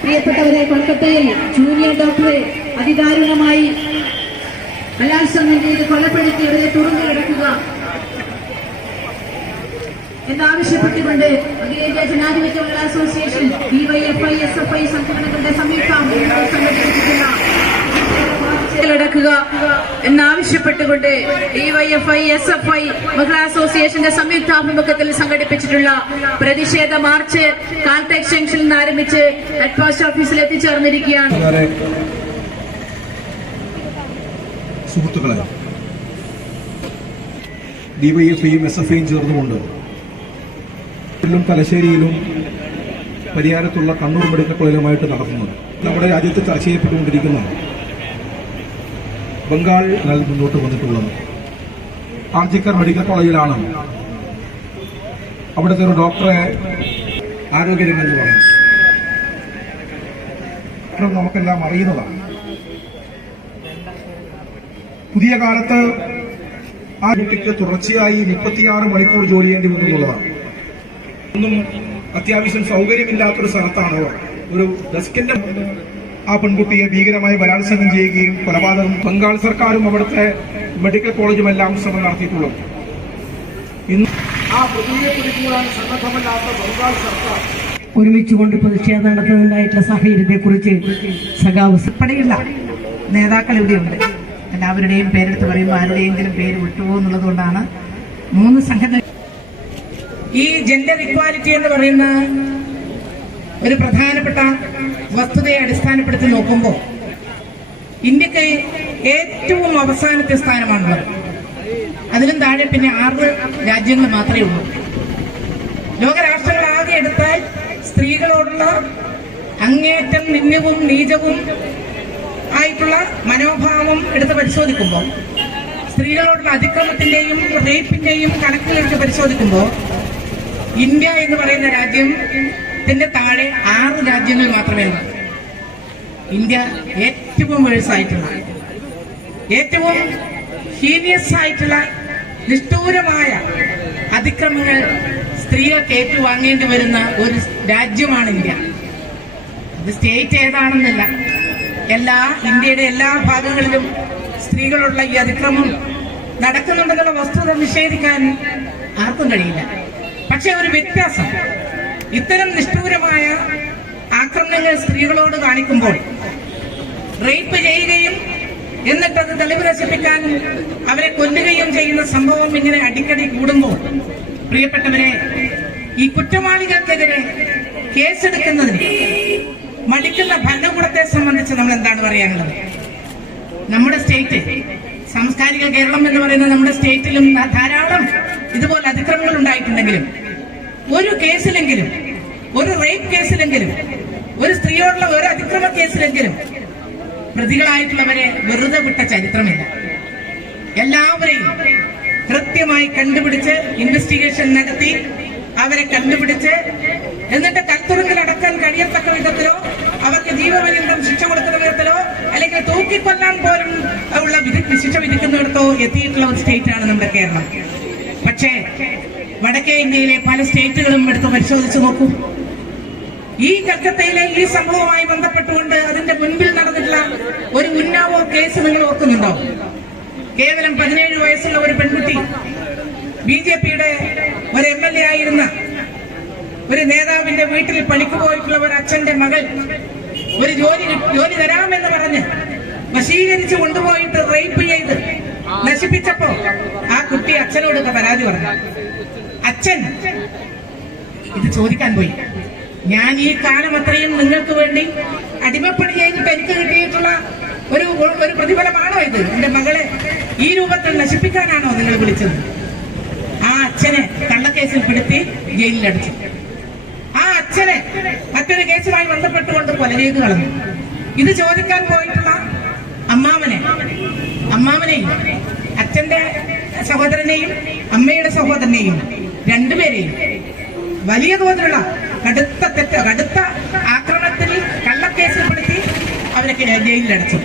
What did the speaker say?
പ്രിയപ്പെട്ടവരെ കൊൽക്കത്തയിൽ ജൂനിയർ ഡോക്ടറെ അതിദാരുണമായി ബലാത്സംഗം ചെയ്ത് കൊലപ്പെടുത്തി അവരെ തുറന്നു കിടക്കുക എന്നാവശ്യപ്പെട്ടുകൊണ്ട് അഖിലേന്ത്യാ ജനാധിപത്യ മഹിളാ association B Y F I S F I സംഘടനകളുടെ സംയുക്ത സംഘടിപ്പിച്ച ടക്കുക എന്നാവശ്യപ്പെട്ടുകൊണ്ട് ഡിവൈഎഫ്ഐ എസ് എഫ് ഐ മഹിളാ അസോസിയേഷന്റെ സംയുക്താഭിമുഖ്യത്തിൽ സംഘടിപ്പിച്ചിട്ടുള്ള പ്രതിഷേധ മാർച്ച് കാൽടെക് ജംഗ്ഷനിൽ നിന്ന് ആരംഭിച്ച് ഹെഡ് പോസ്റ്റ് ഓഫീസിൽ എത്തിച്ചേർന്നിരിക്കുകയാണ്. ഡിവൈഎഫ്ഐയും എസ് എഫ് ഐയും ചേർന്നുകൊണ്ട് തലശ്ശേരിയിലും പരിയാരത്തുള്ള കണ്ണൂർ മെഡിക്കൽ കോളേജുമായിട്ട് നടക്കുന്നത് നമ്മുടെ രാജ്യത്ത് ചർച്ച ചെയ്യപ്പെട്ടുകൊണ്ടിരിക്കുന്ന ബംഗാൾ മുന്നോട്ട് വന്നിട്ടുള്ളത്. ആർജിക്കർ മെഡിക്കൽ കോളേജിലാണ്. അവിടുത്തെ ഒരു ഡോക്ടറെ ആരോഗ്യരംഗം എന്ന് പറയുന്നത് നമുക്കെല്ലാം അറിയുന്നതാണ്. പുതിയ കാലത്ത് ആ കുട്ടിക്ക് തുടർച്ചയായി മുപ്പത്തിയാറ് മണിക്കൂർ ജോലി ചെയ്യേണ്ടി വന്നു എന്നുള്ളതാണ് ഒന്നും അത്യാവശ്യം സൗകര്യമില്ലാത്തൊരു സ്ഥലത്താണ് ഒരു ഡെസ്കിന്റെ ആ പെൺകുട്ടിയെ ഭീകരമായി ബലാത്സംഗം ചെയ്യുകയും കൊലപാതകം ബംഗാൾ സർക്കാരും അവിടുത്തെ മെഡിക്കൽ കോളേജും എല്ലാം ശ്രമം നടത്തിയിട്ടുള്ളത്. ഇന്ന് ആ പ്രതിയെ പിടിക്കുവാൻ സന്നദ്ധമല്ലാത്ത ബംഗാൾ സർക്കാർ ഒരുമിച്ചുകൊണ്ട് പ്രതിഷേധം നടത്തുന്നതിനായിട്ടുള്ള സാഹചര്യത്തെക്കുറിച്ച് സഖാവ് ഉൾപ്പെടെയുള്ള നേതാക്കൾ ഇവിടെയുണ്ട്. എല്ലാവരുടെയും പേരെടുത്ത് പറയുമ്പോൾ ആരുടെയെങ്കിലും പേര് വിട്ടുപോകും എന്നുള്ളതുകൊണ്ടാണ് മൂന്ന് സംഘടന ഈ ജെൻഡർ ഇക്വാലിറ്റി എന്ന് പറയുന്ന ഒരു പ്രധാനപ്പെട്ട വസ്തുതയെ അടിസ്ഥാനപ്പെടുത്തി നോക്കുമ്പോൾ ഇന്ത്യയ്ക്ക് ഏറ്റവും അവസാനത്തെ സ്ഥാനമാണുള്ളത്. അതിലും താഴെ പിന്നെ ആറ് രാജ്യങ്ങൾ മാത്രമേ ഉള്ളൂ. ലോകരാഷ്ട്രങ്ങൾ ആകെ എടുത്താൽ സ്ത്രീകളോടുള്ള അങ്ങേറ്റം നിന്ദ്യവും നീചവും ആയിട്ടുള്ള മനോഭാവം എടുത്ത് പരിശോധിക്കുമ്പോൾ സ്ത്രീകളോടുള്ള അതിക്രമത്തിന്റെയും റേപ്പിന്റെയും കണക്കിലെടുത്ത് പരിശോധിക്കുമ്പോൾ ഇന്ത്യ എന്ന് പറയുന്ന രാജ്യം ത്തിന്റെ താഴെ ആറ് രാജ്യങ്ങൾ മാത്രമേ ഉള്ളൂ. ഇന്ത്യ ഏറ്റവും വേഴ്സായിട്ടുള്ള ഏറ്റവും ഹീനിയസ് ആയിട്ടുള്ള നിഷ്ഠൂരമായ അതിക്രമങ്ങൾ സ്ത്രീകൾക്ക് ഏറ്റുവാങ്ങേണ്ടി വരുന്ന ഒരു രാജ്യമാണ് ഇന്ത്യ. അത് സ്റ്റേറ്റ് ഏതാണെന്നല്ല. എല്ലാ ഇന്ത്യയുടെ എല്ലാ ഭാഗങ്ങളിലും സ്ത്രീകളുള്ള ഈ അതിക്രമം നടക്കുന്നുണ്ടെന്നുള്ള വസ്തുത നിഷേധിക്കാൻ ആർക്കും കഴിയില്ല. പക്ഷെ ഒരു വ്യത്യാസം ഇത്തരം നിഷ്ഠൂരമായ ആക്രമണങ്ങൾ സ്ത്രീകളോട് കാണിക്കുമ്പോൾ റേപ്പ് ചെയ്യുകയും എന്നിട്ടത് തെളിവ് നശിപ്പിക്കാൻ അവരെ കൊല്ലുകയും ചെയ്യുന്ന സംഭവം ഇങ്ങനെ അടിക്കടി കൂടുമ്പോൾ പ്രിയപ്പെട്ടവരെ ഈ കുറ്റവാളികൾക്കെതിരെ കേസെടുക്കുന്നതിന് മടിക്കുന്ന ഭരണകൂടത്തെ സംബന്ധിച്ച് നമ്മൾ എന്താണ് പറയാനുള്ളത്? നമ്മുടെ സ്റ്റേറ്റ് സാംസ്കാരിക കേരളം എന്ന് പറയുന്ന നമ്മുടെ സ്റ്റേറ്റിലും ധാരാളം ഇതുപോലെ അതിക്രമങ്ങൾ ഉണ്ടായിട്ടുണ്ടെങ്കിലും ഒരു കേസിലെങ്കിലും ഒരു റേപ്പ് കേസിലെങ്കിലും ഒരു സ്ത്രീയോടുള്ള ഒരു അതിക്രമ കേസിലെങ്കിലും പ്രതികളായിട്ടുള്ളവരെ വെറുതെ വിട്ട ചരിത്രമില്ല. എല്ലാവരെയും കൃത്യമായി കണ്ടുപിടിച്ച് ഇൻവെസ്റ്റിഗേഷൻ നടത്തി അവരെ കണ്ടുപിടിച്ച് എന്നിട്ട് കൽത്തുറുങ്കിൽ അടക്കാൻ കഴിയത്തക്ക വിധത്തിലോ അവർക്ക് ജീവപര്യന്തം ശിക്ഷ കൊടുക്കുന്ന വിധത്തിലോ അല്ലെങ്കിൽ തൂക്കിക്കൊല്ലാൻ പോലും ഉള്ള വിധി ശിക്ഷ വിധിക്കുന്നിടത്തോ എത്തിയിട്ടുള്ള ഒരു സ്റ്റേറ്റ് ആണ് നമ്മുടെ കേരളം. പക്ഷേ വടക്കേ ഇന്ത്യയിലെ പല സ്റ്റേറ്റുകളും എടുത്ത് പരിശോധിച്ചു നോക്കൂ. ഈ കൽക്കത്തയിലെ ഈ സംഭവവുമായി ബന്ധപ്പെട്ടുകൊണ്ട് അതിന്റെ മുൻപിൽ നടന്നിട്ടുള്ള ഒരു ഉന്നാവോ കേസ് നിങ്ങൾ ഓർക്കുന്നുണ്ടോ? കേവലം പതിനേഴ് വയസ്സുള്ള ഒരു പെൺകുട്ടി ബി ജെ പിയുടെ ഒരു എം എൽ എ ആയിരുന്ന ഒരു നേതാവിന്റെ വീട്ടിൽ പണിക്ക് പോയിട്ടുള്ള ഒരു അച്ഛന്റെ മകൾ ഒരു ജോലി ജോലി തരാമെന്ന് പറഞ്ഞ് വശീകരിച്ച് കൊണ്ടുപോയിട്ട് റേപ്പ് ചെയ്ത് നശിപ്പിച്ചപ്പോ ആ കുട്ടി അച്ഛനോട് പരാതി പറഞ്ഞു. അച്ഛൻ ഇത് ചോദിക്കാൻ പോയി. ഞാൻ ഈ കാലം അത്രയും നിങ്ങൾക്ക് വേണ്ടി അടിമപ്പണി ചെയ്തിട്ട് എനിക്ക് കിട്ടിയിട്ടുള്ള ഒരു ഒരു പ്രതിഫലമാണോ ഇത്? എന്റെ മകളെ ഈ രൂപത്തിൽ നശിപ്പിക്കാനാണോ നിങ്ങൾ വിളിച്ചത്? ആ അച്ഛനെ കള്ളക്കേസിൽ പിടുത്തി ജയിലിലടച്ചു. ആ അച്ഛനെ മറ്റൊരു കേസുമായി ബന്ധപ്പെട്ടുകൊണ്ട് കൊല ചെയ്ത് കളഞ്ഞു. ഇത് ചോദിക്കാൻ പോയിട്ടുള്ള അമ്മാവനെ അമ്മാവനെ അച്ഛന്റെ സഹോദരനെയും അമ്മയുടെ സഹോദരനെയും രണ്ടുപേരെയും വലിയ തോതിലുള്ള കടുത്ത തെറ്റ് കടുത്ത ആക്രമണത്തിൽ കള്ളക്കേസിൽപ്പെടുത്തി അവരൊക്കെ ജയിലിലടച്ചു.